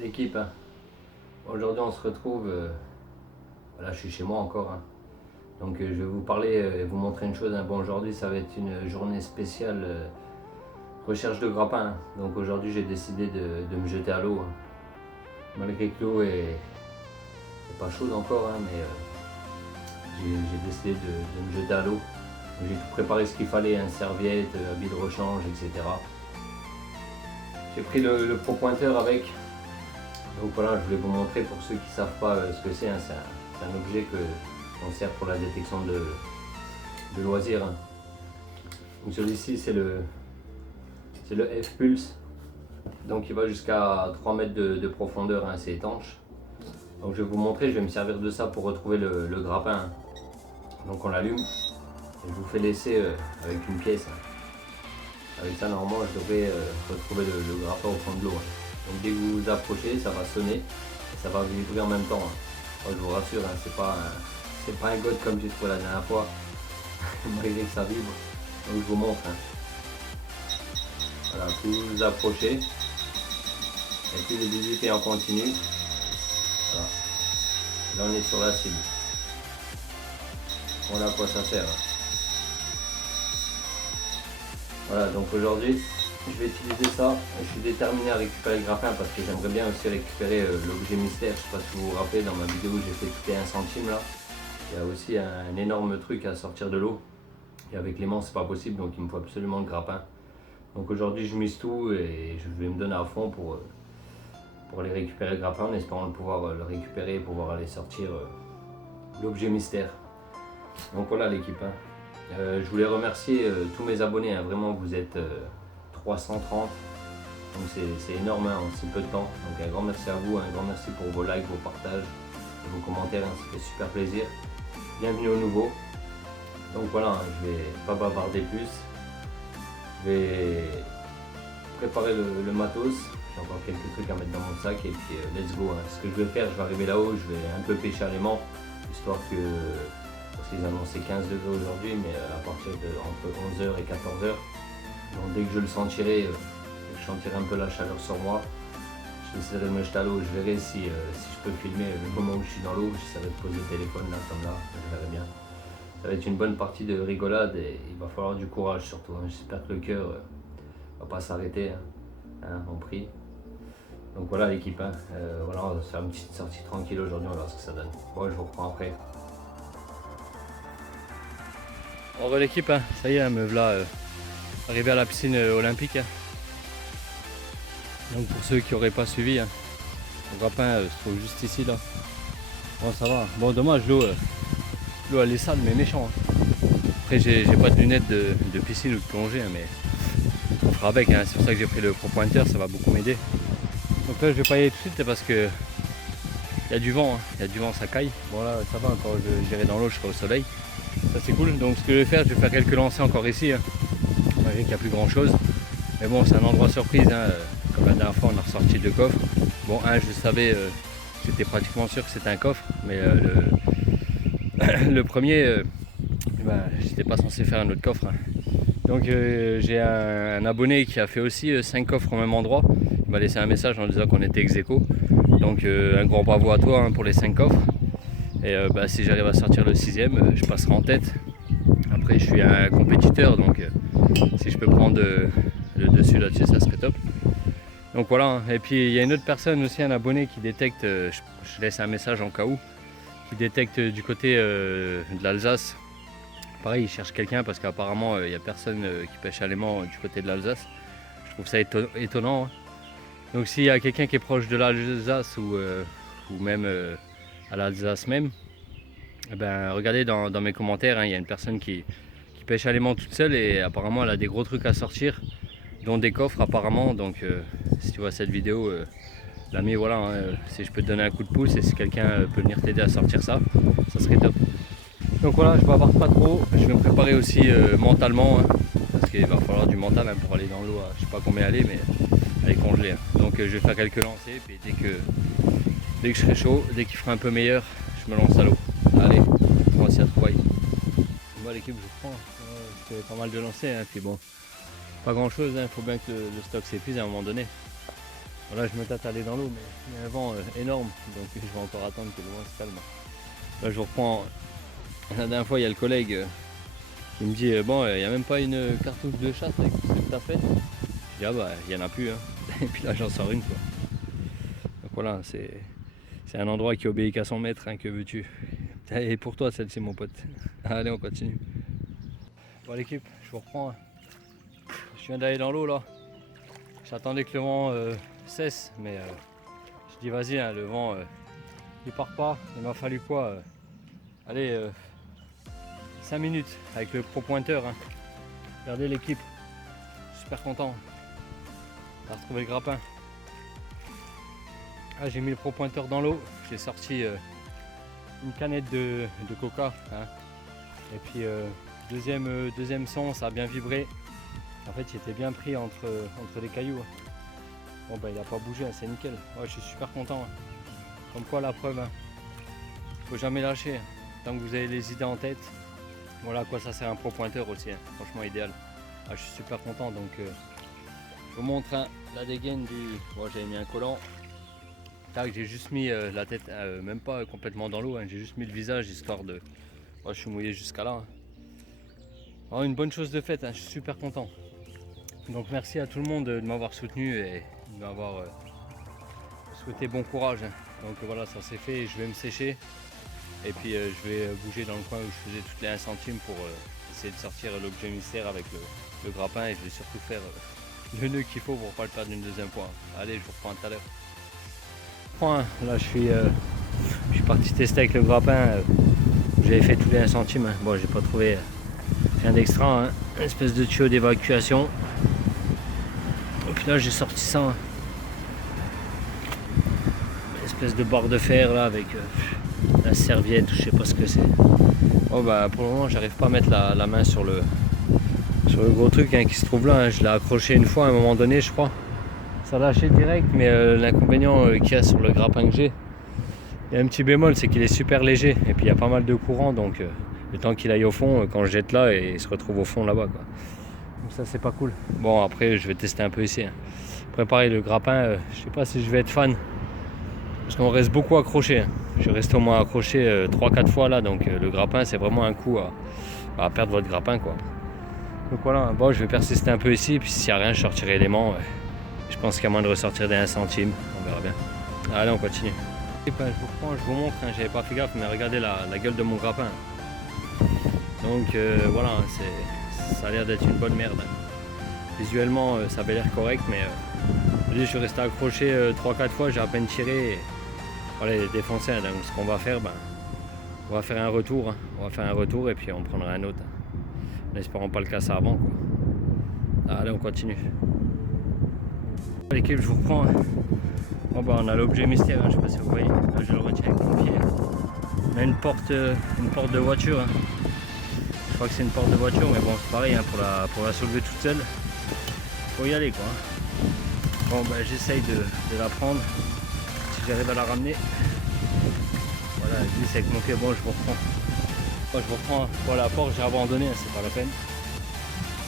L'équipe, hein. Aujourd'hui on se retrouve, voilà, je suis chez moi encore, hein. Donc je vais vous parler et vous montrer une chose, hein. Bon, aujourd'hui ça va être une journée spéciale recherche de grappin, hein. Donc aujourd'hui j'ai décidé de me jeter à l'eau, hein. Malgré que l'eau est pas chaude encore, hein, mais j'ai décidé de me jeter à l'eau. J'ai tout préparé ce qu'il fallait, hein, serviette, habits de rechange, etc. J'ai pris le Pro Pointer avec. Donc voilà, je voulais vous montrer pour ceux qui ne savent pas ce que c'est, hein. C'est un objet qu'on sert pour la détection de loisirs, hein. Donc celui-ci c'est le F-Pulse. Donc il va jusqu'à 3 mètres de profondeur, hein, c'est étanche. Donc je vais vous montrer, je vais me servir de ça pour retrouver le grappin, hein. Donc on l'allume et je vous fais l'essai avec une pièce, hein. Avec ça normalement je devrais retrouver le grappin au fond de l'eau, hein. Donc dès que vous vous approchez, ça va sonner et ça va vibrer en même temps, hein. Moi, je vous rassure, hein, c'est pas un god comme j'ai trouvé la dernière fois, malgré que ça vibre. Donc je vous montre, hein. Voilà, plus vous vous approchez et plus vous visitez en continu. Voilà. Là on est sur la cible. Voilà à quoi ça sert, hein. Voilà, donc aujourd'hui je vais utiliser ça. Je suis déterminé à récupérer le grappin parce que j'aimerais bien aussi récupérer l'objet mystère. Je ne sais pas si vous vous rappelez, dans ma vidéo j'ai fait tout les 1 centime là. Il y a aussi un énorme truc à sortir de l'eau. Et avec l'aimant c'est pas possible, donc il me faut absolument le grappin. Donc aujourd'hui je mise tout et je vais me donner à fond pour aller récupérer le grappin en espérant de pouvoir le récupérer et pouvoir aller sortir l'objet mystère. Donc voilà l'équipe, hein. Je voulais remercier tous mes abonnés, hein. Vraiment vous êtes 330, donc c'est énorme, hein, en si peu de temps. Donc un grand merci à vous, un grand merci pour vos likes, vos partages et vos commentaires, hein, ça fait super plaisir. Bienvenue aux nouveaux. Donc voilà, hein, je vais pas bavarder plus, je vais préparer le matos. J'ai encore quelques trucs à mettre dans mon sac et puis let's go, hein. Ce que je vais faire, je vais arriver là-haut, je vais un peu pêcher à l'aimant, histoire que, parce qu'ils annonçaient 15 degrés aujourd'hui, mais à partir de entre 11h et 14h. Donc dès que je le sentirai, je sentirai un peu la chaleur sur moi, j'essaierai de me jeter à l'eau. Je verrai si je peux filmer le moment où je suis dans l'eau. J'essaierai de poser le téléphone là comme là, je verrai bien. Ça va être une bonne partie de rigolade et il va falloir du courage surtout, hein. J'espère que le cœur va pas s'arrêter, hein, on prie. Donc voilà l'équipe, hein. Voilà, on va se faire une petite sortie tranquille aujourd'hui, on va voir ce que ça donne. Bon, je vous reprends après. On va l'équipe, hein. Ça y est, hein, me voilà arrivé à la piscine olympique, hein. Donc pour ceux qui n'auraient pas suivi, hein, le grappin se trouve juste ici là. Bon, ça va. Bon, dommage, l'eau elle est sale mais méchant, hein. Après j'ai pas de lunettes de piscine ou de plongée, hein, mais on fera avec, hein. C'est pour ça que j'ai pris le Pro Pointer, ça va beaucoup m'aider. Donc là je vais pas y aller tout de suite parce que il y a du vent, hein. Il y a du vent, ça caille. Bon là ça va, encore j'irai dans l'eau, je serai au soleil. Ça c'est cool. Donc ce que je vais faire quelques lancers encore ici, hein. Malgré qu'il n'y a plus grand chose. Mais bon, c'est un endroit surprise, hein. Comme la dernière fois on a ressorti 2 coffres. Bon, un je savais, j'étais pratiquement sûr que c'était un coffre, mais le premier, j'étais pas censé faire un autre coffre, hein. Donc j'ai un abonné qui a fait aussi 5 coffres au même endroit. Il m'a laissé un message en disant qu'on était ex-aequo. Donc un grand bravo à toi, hein, pour les 5 coffres. Et si j'arrive à sortir le 6e, je passerai en tête. Après je suis un compétiteur, donc si je peux prendre le dessus là-dessus, ça serait top. Donc voilà, hein. Et puis il y a une autre personne aussi, un abonné qui détecte, je laisse un message en cas où, qui détecte du côté de l'Alsace. Pareil, il cherche quelqu'un parce qu'apparemment il n'y a personne qui pêche à l'aimant du côté de l'Alsace. Je trouve ça étonnant, hein. Donc s'il y a quelqu'un qui est proche de l'Alsace ou même à l'Alsace même, eh ben, regardez dans mes commentaires, hein, il y a une personne qui pêche à l'aimant toute seule et apparemment elle a des gros trucs à sortir, dont des coffres apparemment. Donc si tu vois cette vidéo, l'ami, voilà, hein, si je peux te donner un coup de pouce et si quelqu'un peut venir t'aider à sortir ça, ça serait top. Donc voilà, je bavard pas trop, je vais me préparer aussi mentalement, hein, parce qu'il va falloir du mental, hein, pour aller dans l'eau, je sais pas combien aller, mais elle est congelée, hein. Donc je vais faire quelques lancers, puis dès que je serai chaud, dès qu'il fera un peu meilleur, je me lance à l'eau. Allez, on va s'y retrouver. Moi l'équipe je prends, je fais pas mal de lancers, hein, puis bon, pas grand chose, il faut bien que le stock s'épuise à un moment donné. Voilà, je me tâte à aller dans l'eau, mais il y a un vent énorme, donc je vais encore attendre que le vent se calme. Là, je reprends. La dernière fois, il y a le collègue qui me dit bon, il n'y a même pas une cartouche de chasse avec tout ce que tu as fait. Je dis ah bah, il n'y en a plus. Hein. Et puis là, j'en sors une quoi. Donc voilà, c'est un endroit qui obéit qu'à son maître, hein, que veux-tu. Et pour toi, celle-ci, mon pote. Allez, on continue. Bon, l'équipe, je vous reprends. Je viens d'aller dans l'eau là. J'attendais que le vent cesse, mais je dis vas-y, hein, le vent il part pas. Il m'a fallu quoi allez, 5 minutes avec le pro pointeur. Hein. Regardez l'équipe, super content. On a retrouvé le grappin. Ah, j'ai mis le pro pointeur dans l'eau, j'ai sorti une canette de coca. Hein. Et puis deuxième son, ça a bien vibré. En fait, il était bien pris entre les cailloux. Bon, bah, il n'a pas bougé, hein, c'est nickel. Ouais, je suis super content. Hein. Comme quoi, la preuve, hein. Faut jamais lâcher. Hein. Tant que vous avez les idées en tête, voilà à quoi ça sert un pro pointeur aussi. Hein. Franchement, idéal. Ah, je suis super content. Donc, je vous montre hein, la dégaine du. Bon, j'avais mis un collant. Tac, j'ai juste mis la tête, même pas complètement dans l'eau. Hein. J'ai juste mis le visage histoire de. Ouais, je suis mouillé jusqu'à là. Hein. Oh, une bonne chose de faite. Hein. Je suis super content. Donc merci à tout le monde de m'avoir soutenu et de m'avoir souhaité bon courage. Hein. Donc voilà, ça s'est fait, je vais me sécher et puis je vais bouger dans le coin où je faisais toutes les 1 centime pour essayer de sortir l'objet mystère avec le grappin et je vais surtout faire le nœud qu'il faut pour pas le perdre une deuxième fois. Allez, je vous reprends tout à l'heure. Là je suis parti tester avec le grappin, j'avais fait tous les 1 centime. Hein. Bon, j'ai pas trouvé rien d'extra, hein. Une espèce de tuyau d'évacuation. Et puis là j'ai sorti ça, hein. Une espèce de barre de fer là avec la serviette, je sais pas ce que c'est. Oh bah pour le moment j'arrive pas à mettre la main sur le gros truc hein, qui se trouve là, hein. Je l'ai accroché une fois à un moment donné je crois. Ça lâchait direct, mais l'inconvénient qu'il y a sur le grappin que j'ai, il y a un petit bémol, c'est qu'il est super léger et puis il y a pas mal de courant, donc le temps qu'il aille au fond, quand je jette là et il se retrouve au fond là-bas quoi. Donc ça c'est pas cool. Bon après je vais tester un peu ici. Hein. Préparer le grappin, je sais pas si je vais être fan. Parce qu'on reste beaucoup accroché. Hein. Je reste au moins accroché 3-4 fois là, donc le grappin c'est vraiment un coup à perdre votre grappin quoi. Donc voilà, bon je vais persister un peu ici, puis s'il n'y a rien je sortirai l'élément. Je pense qu'il y a moins de ressortir des 1 centime, on verra bien. Allez on continue. Et ben, je vous reprends, je vous montre, hein, j'avais pas fait gaffe, mais regardez la gueule de mon grappin. Donc voilà, ça a l'air d'être une bonne merde. Visuellement ça avait l'air correct, mais je suis resté accroché 3-4 fois, j'ai à peine tiré et voilà, il est défoncé. Hein. Donc ce qu'on va faire, on va faire un retour. Hein. On va faire un retour et puis on prendra un autre. Hein. En espérant pas le casser avant. Quoi. Allez, on continue. L'équipe, je vous reprends. Hein. Bon, bah, on a l'objet mystère, hein. Je sais pas si vous voyez. Là, je le retiens avec mon pied. On a une porte de voiture. Hein. Je crois que c'est une porte de voiture, mais bon, c'est pareil, hein, pour la soulever toute seule. Faut y aller quoi. Bon ben j'essaye de la prendre. Si j'arrive à la ramener. Voilà, je glisse avec mon pied, bon je vous reprends. Bon, je vous reprends. Bon la porte j'ai abandonné, hein, c'est pas la peine.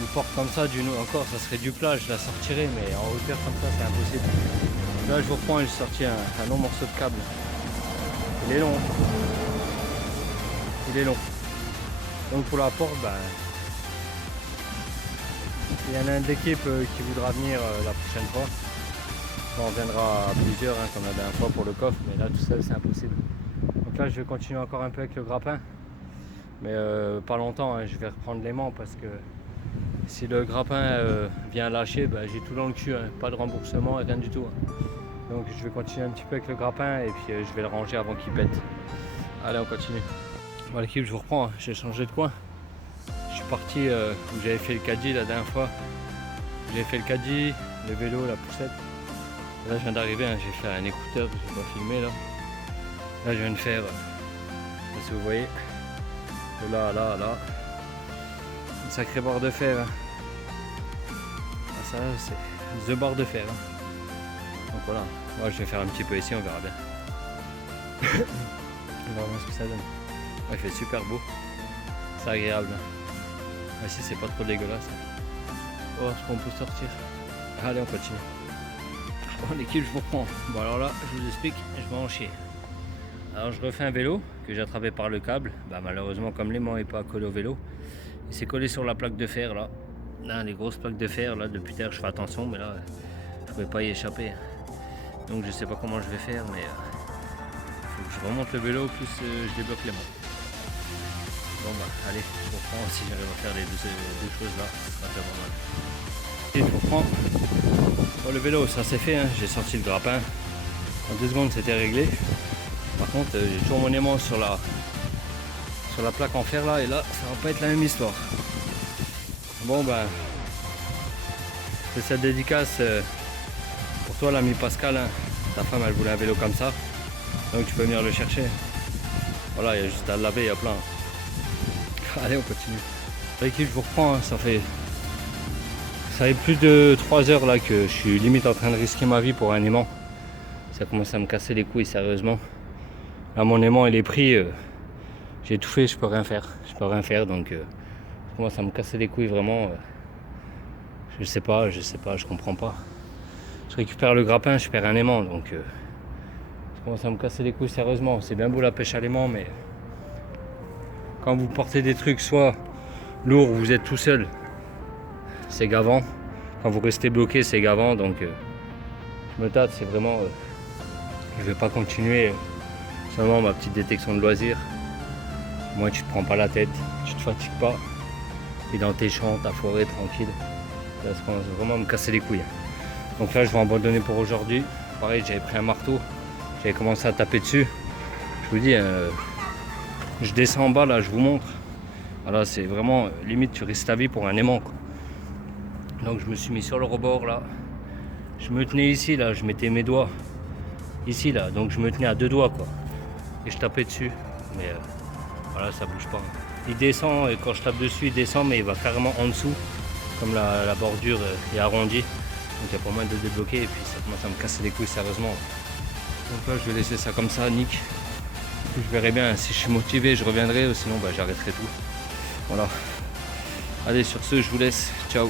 Une porte comme ça, encore ça serait du plat, je la sortirais, mais en hauteur comme ça c'est impossible. Là je vous reprends et j'ai sorti un long morceau de câble. Il est long. Il est long. Donc pour la porte, ben, il y en a un d'équipe qui voudra venir la prochaine fois. On viendra à plusieurs, hein, comme la dernière fois pour le coffre, mais là tout seul c'est impossible. Donc là je vais continuer encore un peu avec le grappin, mais pas longtemps, hein, je vais reprendre l'aimant parce que si le grappin vient lâcher, ben, j'ai tout dans le cul, hein, pas de remboursement, rien du tout. Hein. Donc je vais continuer un petit peu avec le grappin et puis je vais le ranger avant qu'il pète. Allez on continue. Bon l'équipe je vous reprends, hein, j'ai changé de coin. Je suis parti où j'avais fait le caddie la dernière fois. J'ai fait le caddie, le vélo, la poussette. Là je viens d'arriver, hein, j'ai fait un écouteur que je vais pas filmer là. Là je viens de faire, si vous voyez, de là à là à là. Une sacrée barre de fer. Hein. Ah, ça c'est The barre de fer. Hein. Donc voilà, moi je vais faire un petit peu ici, on verra bien. On verra bien ce que ça donne. Ouais, il fait super beau, c'est agréable. Hein. Ici c'est pas trop dégueulasse. Oh, est-ce qu'on peut sortir? Allez on continue. Bon, l'équipe, je vous reprends. Bon, alors là, je vous explique, je vais en chier. Alors, je refais un vélo que j'ai attrapé par le câble. Bah, malheureusement, comme l'aimant n'est pas collé au vélo, il s'est collé sur la plaque de fer là. Là, les grosses plaques de fer là, depuis hier, je fais attention, mais là, je ne pouvais pas y échapper. Donc, je sais pas comment je vais faire, mais faut que je remonte le vélo plus je débloque l'aimant. Bon, bah, allez, je reprends. Si j'arrive à faire les deux choses là, ce sera déjà pas mal. Et je reprends. Bon, le vélo, ça c'est fait, hein. J'ai sorti le grappin. En 2 secondes, c'était réglé. Par contre, j'ai toujours mon aimant sur la plaque en fer là, et là, ça va pas être la même histoire. Bon, ben, c'est cette dédicace pour toi, l'ami Pascal. Hein. Ta femme, elle voulait un vélo comme ça, donc tu peux venir le chercher. Voilà, il y a juste à le laver, il y a plein. Allez, on continue. L'équipe, je vous reprends, hein. Ça fait plus de 3 heures là que je suis limite en train de risquer ma vie pour un aimant. Ça commence à me casser les couilles, sérieusement. Là, mon aimant, il est pris. J'ai tout fait, je peux rien faire. Donc ça commence à me casser les couilles vraiment. Je sais pas, je comprends pas. Je récupère le grappin, je perds un aimant, donc ça commence à me casser les couilles sérieusement. C'est bien beau la pêche à l'aimant, mais quand vous portez des trucs soit lourds, vous êtes tout seul, c'est gavant. Quand vous restez bloqué, c'est gavant, donc je me tâte, c'est vraiment... je vais pas continuer, seulement ma petite détection de loisirs. Moi, tu te prends pas la tête, tu te fatigues pas, et dans tes champs, ta forêt, tranquille. Là, ça commence vraiment à me casser les couilles. Donc là, je vais abandonner pour aujourd'hui. Pareil, j'avais pris un marteau, j'avais commencé à taper dessus. Je vous dis, je descends en bas, là, je vous montre. Voilà, c'est vraiment limite, tu risques ta vie pour un aimant, quoi. Donc je me suis mis sur le rebord là. Je me tenais ici là, je mettais mes doigts ici là, donc je me tenais à 2 doigts quoi. Et je tapais dessus. Mais voilà, ça bouge pas. Il descend et quand je tape dessus, il descend, mais il va carrément en dessous. Comme la bordure est arrondie. Donc il y a pas moyen de le débloquer et puis ça commence à me casser les couilles sérieusement. Donc là je vais laisser ça comme ça, nick. Puis je verrai bien si je suis motivé, je reviendrai, sinon bah, j'arrêterai tout. Voilà. Allez, sur ce, je vous laisse. Ciao.